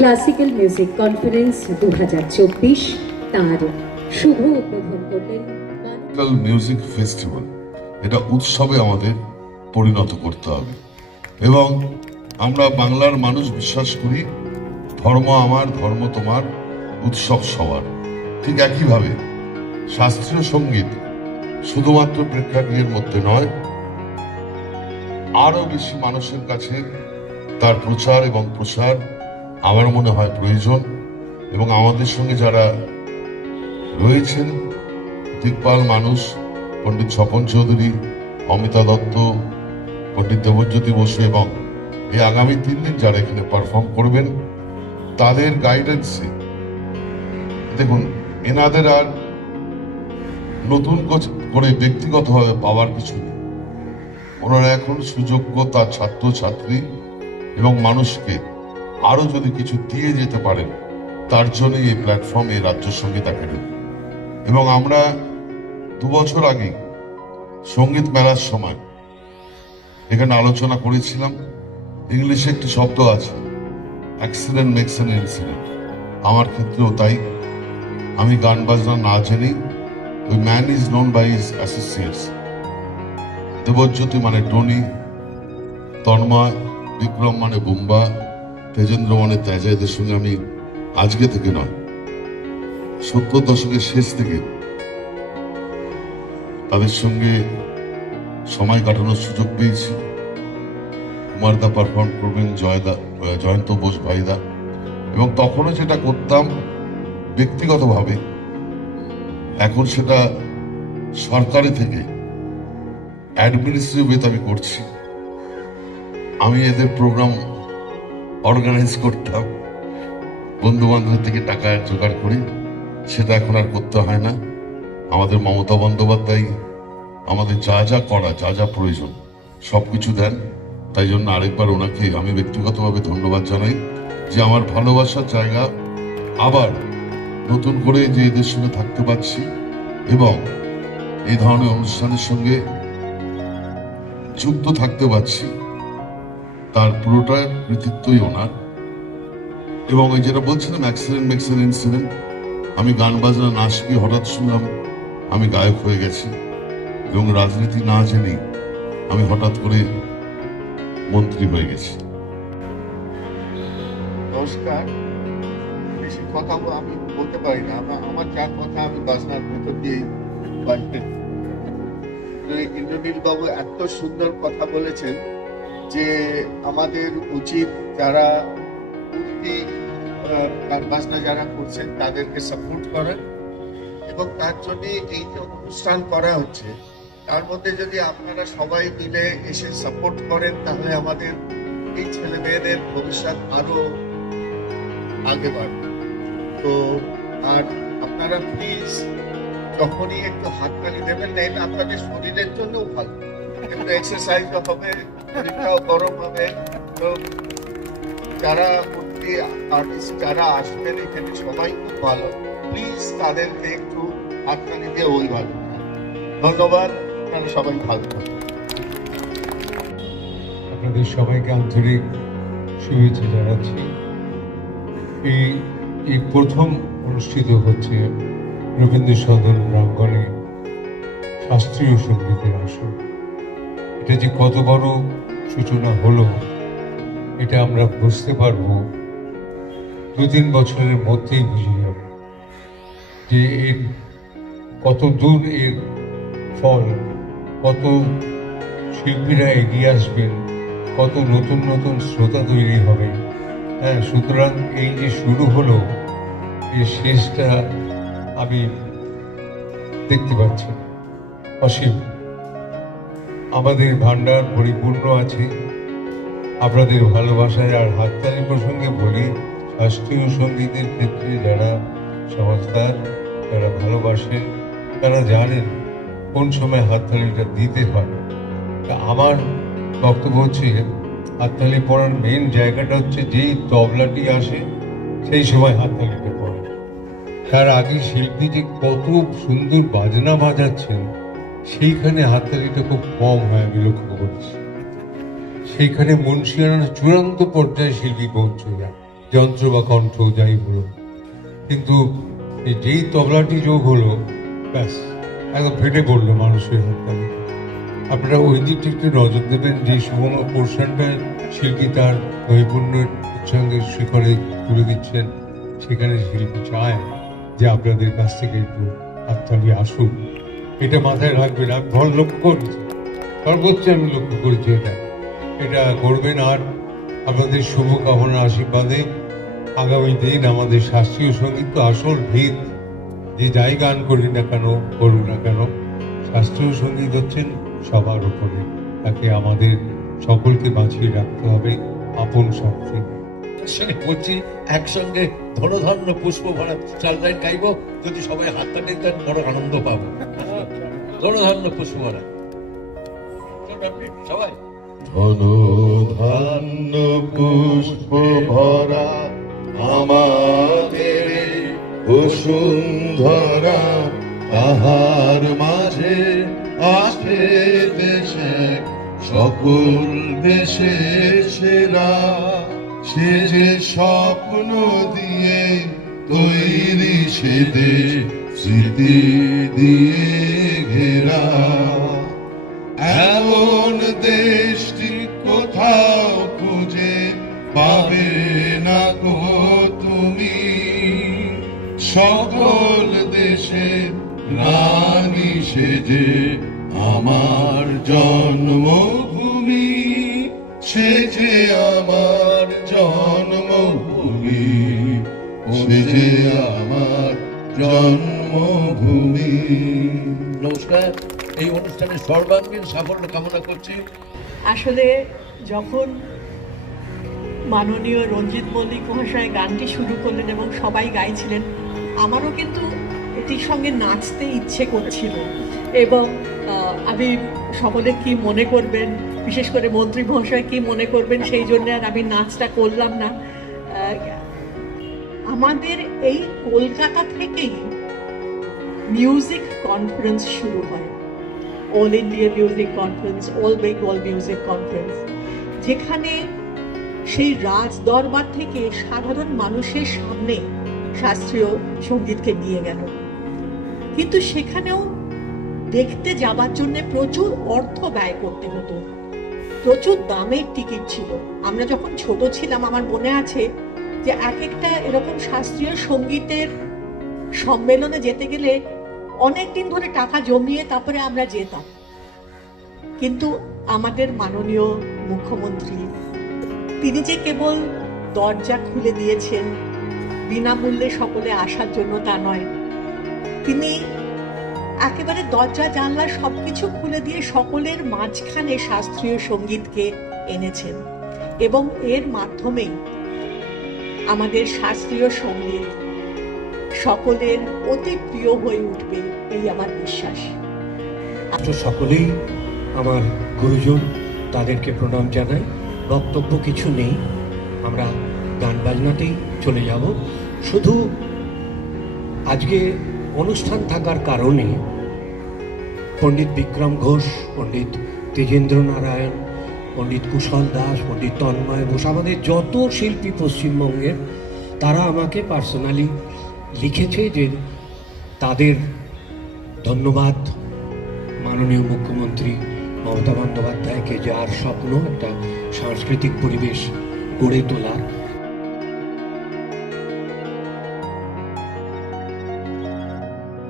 Classical music conference দু হাজার চব্বিশ। তার শুভ উদ্বোধন করলেন মিউজিক ফেস্টিভ্যাল এটা উৎসবে আমাদের পরিণত করতে হবে। এবং আমরা বাংলার মানুষ বিশ্বাস করি, ধর্ম আমার, ধর্ম তোমার, উৎসব সবার। ঠিক একইভাবে শাস্ত্রীয় সংগীত শুধুমাত্র প্রেক্ষাগৃহের মধ্যে নয় আরও বেশি মানুষের কাছে তার প্রচার এবং প্রসার আমার মনে হয় প্রয়োজন এবং আমাদের সঙ্গে যারা রয়েছেন, দিকপাল মানুষ, পণ্ডিত স্বপন চৌধুরী, অমিতা দত্ত, পণ্ডিত দেবজ্যোতি বসু এবং এই আগামী তিন দিন যারা এখানে পারফর্ম করবেন, তাদের গাইডেন্সে দেখুন, এনাদের আর নতুন করে ব্যক্তিগতভাবে পাওয়ার কিছু নেই। ওনারা এখন সুযোগ্য তার ছাত্র ছাত্রী এবং মানুষকে আরও যদি কিছু দিয়ে যেতে পারেন, তার জন্য এই প্ল্যাটফর্মে রাজ্য সংগীত একাডেমি এবং আমরা দু বছর আগে সংগীত মেলার সময় এখানে আলোচনা করেছিলাম, ইংলিশে একটি শব্দ আছে অ্যাক্সিডেন্ট মেক্স অ্যান ইনসিডেন্ট আমার ক্ষেত্রেও তাই। আমি গান বাজনা না জেনেই ওই man is known by his associates Debjyoti মানে টনি, তন্ময়, বিক্রম মানে বুম্বা তেজেন্দ্র মানে তেজা এদের সঙ্গে আমি আজকে থেকে নয়, সত্তর দশকের শেষ থেকে তাদের সঙ্গে সময় কাটানোর সুযোগ পেয়েছি। কুমারদা পারফর্ম করবেন জয়দা, জয়ন্ত বোস ভাইদা। এবং তখনও যেটা করতাম ব্যক্তিগতভাবে, এখন সেটা সরকারি থেকে অ্যাডমিনিস্ট্রেটিভ আমি করছি। আমি এদের প্রোগ্রাম অর্গানাইজ করতাম। বন্ধু বান্ধবের থেকে টাকা জোগাড় করি, সেটা এখন আর করতে হয় না। আমাদের মমতা বন্দ্যোপাধ্যায় আমাদের যা যা করা, যা যা প্রয়োজন সব কিছু দেন। তাই জন্য আরেকবার ওনাকে আমি ব্যক্তিগতভাবে ধন্যবাদ জানাই যে আমার ভালোবাসার জায়গা আবার নতুন করে যে এদের সঙ্গে থাকতে পারছি এবং এই ধরনের অনুষ্ঠানের সঙ্গে যুক্ত থাকতে পারছি। তার পুরোটা কৃতিত্বই ওনার। এবং ওই যেটা বলছিলাম অ্যাক্সিডেন্ট ম্যাক্সিডেন্ট ইনসিডেন্ট আমি গান বাজনা না শিখে হঠাৎ শুনলাম, আমি গায়ক হয়ে গেছি। এবং রাজনীতি না জেনেই আমি হঠাৎ করে মন্ত্রী হয়ে গেছি। নমস্কার। বেশি কথা আমি বলতে পারি না। আমার যা কথা আমি বাজনার ভেতর দিয়ে ইন্দ্রনীল বাবু এত সুন্দর কথা বলেছেন। যে আমাদের উচিত যারা আহ, বাজনা যারা করছেন তাদেরকে সাপোর্ট করেন এবং তার জন্য এই যে অনুষ্ঠান করা হচ্ছে তার মধ্যে যদি আপনারা সবাই মিলে এসে সাপোর্ট করেন তাহলে আমাদের এই ছেলে মেয়েদের ভবিষ্যৎ আরও আগে বাড়বে। তো আর আপনারা প্লিজ যখনই একটু হাততালি দেবেন না এটা আপনাদের শরীরের জন্যও ভালো। একটু এক্সারসাইজও হবে, শরীরটাও গরম হবে। তো যারা মূর্তি আর্টিস্ট যারা আসবেন এখানে, সবাই খুব ভালো। প্লিজ তাদেরকে একটু হাততালি দিয়ে ওই ভালো ধন্যবাদ, আপনারা সবাই ভালো আপনাদের সবাইকে আন্তরিক শুভেচ্ছা জানাচ্ছি। এই এই প্রথম অনুষ্ঠিত হচ্ছে রবীন্দ্র সদন প্রাঙ্গণে শাস্ত্রীয় সঙ্গীতের আসর। এটা যে কত বড় সূচনা হলো, এটা আমরা বুঝতে পারব। দু তিন বছরের মধ্যেই বুঝে যাব যে এর কত দূর এর ফল, কত শিল্পীরা এগিয়ে আসবেন, কত নতুন নতুন শ্রোতা তৈরি হবে। হ্যাঁ সুতরাং এই যে শুরু হলো এই শেষটা আমি দেখতে পাচ্ছি অসীম। আমাদের ভান্ডার পরিপূর্ণ আছে। আপনাদের ভালোবাসায় আর হাততালি প্রসঙ্গে বলি, শাস্ত্রীয় সঙ্গীতের ক্ষেত্রে যারা সংস্থার, যারা ভালোবাসেন, তারা জানেন কোন সময় হাততালিটা দিতে হয়। তা আমার বক্তব্য হচ্ছে, হাততালি পড়ার মেন জায়গাটা হচ্ছে যেই তবলাটি আসে, সেই সময় হাততালিটা পড়ে তার আগে শিল্পী যে কত সুন্দর বাজনা বাজাচ্ছেন। সেইখানে হাততালিটা খুব কম হয় আমি লক্ষ্য করেছি সেইখানে মুন্সিয়ানার চূড়ান্ত পর্যায়ে শিল্পী পৌঁছে যায়, যন্ত্র বা কণ্ঠ যাই বলো কিন্তু যেই তবলাটি যোগ হলো, ব্যাস, একদম ফেটে পড়ল মানুষের হাততালি। আপনারা ওই দিকটা একটু নজর দেবেন, যে সময় পোর্শনটা শিল্পী তার নৈপুণ্যের উচ্চাঙ্গের শিখরে তুলে দিচ্ছেন, সেখানে শিল্পী চায় যে আপনাদের কাছ থেকে একটু হাততালি আসুক। এটা মাথায় রাখবেন আমি ফল লক্ষ্য করেছি সর্বোচ্চ আমি লক্ষ্য করেছি এটা। এটা করবেন আর আপনাদের শুভকামনা, আশীর্বাদে আগামী দিন আমাদের শাস্ত্রীয় সংগীত তো আসল ভিত। যে যাই গান করি না কেন করুক না কেন, শাস্ত্রীয় সংগীত হচ্ছেন সবার উপরে। তাকে আমাদের সকলকে বাঁচিয়ে রাখতে হবে আপন সঙ্গে বলছি একসঙ্গে ধনধান্য পুষ্প ভরা চাল গাইব, যদি সবাই হাতটা দেন, বড় আনন্দ পাবো। ধনধান্য চলুন আপনি, সবাই। ধন ধান্য পুষ্প ভরা আমাদের বসুন্ধরা তাহার মাঝে আসে দেশে সকল দেশে সেরা। সে যে স্বপ্ন দিয়ে তৈরি সে দেশ স্মৃতি দিয়ে ঘেরা। এমন দেশটি কোথাও খুঁজে পাবে না গো তুমি। সকল দেশে সেজে আমার জন্মভূমি সে যে আমার জন্মভূমি। নমস্কার এই অনুষ্ঠানে সর্বাঙ্গীন সাফল্য কামনা করছি। আসলে যখন মাননীয় রঞ্জিত মল্লিক মহাশয় গানটি শুরু করলেন এবং সবাই গাইছিলেন আমারও কিন্তু এটির সঙ্গে নাচতে ইচ্ছে করছিল। এবং আহ, আমি সকলে কি মনে করবেন বিশেষ করে মন্ত্রী মহাশয় কি মনে করবেন সেই জন্য আর আমি নাচটা করলাম না। আহ, আমাদের এই কলকাতা থেকেই মিউজিক কনফারেন্স শুরু হয়। All India music conference all Bengal music conference যেখানে সেই রাজ দরবার থেকে সাধারণ মানুষের সামনে শাস্ত্রীয় সঙ্গীতকে নিয়ে গেল। কিন্তু সেখানেও দেখতে যাবার জন্য প্রচুর অর্থ ব্যয় করতে হতো। প্রচুর দামের টিকিট ছিল। আমরা যখন ছোট ছিলাম, আমার মনে আছে যে এক একটা এরকম শাস্ত্রীয় সঙ্গীতের সম্মেলনে যেতে গেলে অনেক দিন ধরে টাকা জমিয়ে তারপরে আমরা যেতাম। কিন্তু আমাদের মাননীয় মুখ্যমন্ত্রী, তিনি যে কেবল দরজা খুলে দিয়েছেন, বিনামূল্যে সকলে আসার জন্য তা নয়, তিনি একেবারে দরজা, জানলা সবকিছু খুলে দিয়ে সকলের মাঝখানে শাস্ত্রীয় সঙ্গীতকে এনেছেন এবং এর মাধ্যমেই আমাদের শাস্ত্রীয় সংগীত। সকলের অতি প্রিয় হয়ে উঠবে এই আমার বিশ্বাস। সকলেই আমার গুরুজন তাদেরকে প্রণাম জানাই। বক্তব্য কিছু নেই। আমরা গান বাজনাতেই চলে যাব। শুধু আজকে অনুষ্ঠান থাকার কারণে পণ্ডিত বিক্রম ঘোষ, পণ্ডিত তেজেন্দ্র নারায়ণ পণ্ডিত কুশল দাস, পণ্ডিত তন্ময় ঘোষ, আমাদের যত শিল্পী পশ্চিমবঙ্গের, তারা আমাকে পার্সোনালি লিখেছে যে তাদের ধন্যবাদ মাননীয় মুখ্যমন্ত্রী মমতা বন্দ্যোপাধ্যায়কে, যার স্বপ্ন একটা সাংস্কৃতিক পরিবেশ গড়ে তোলার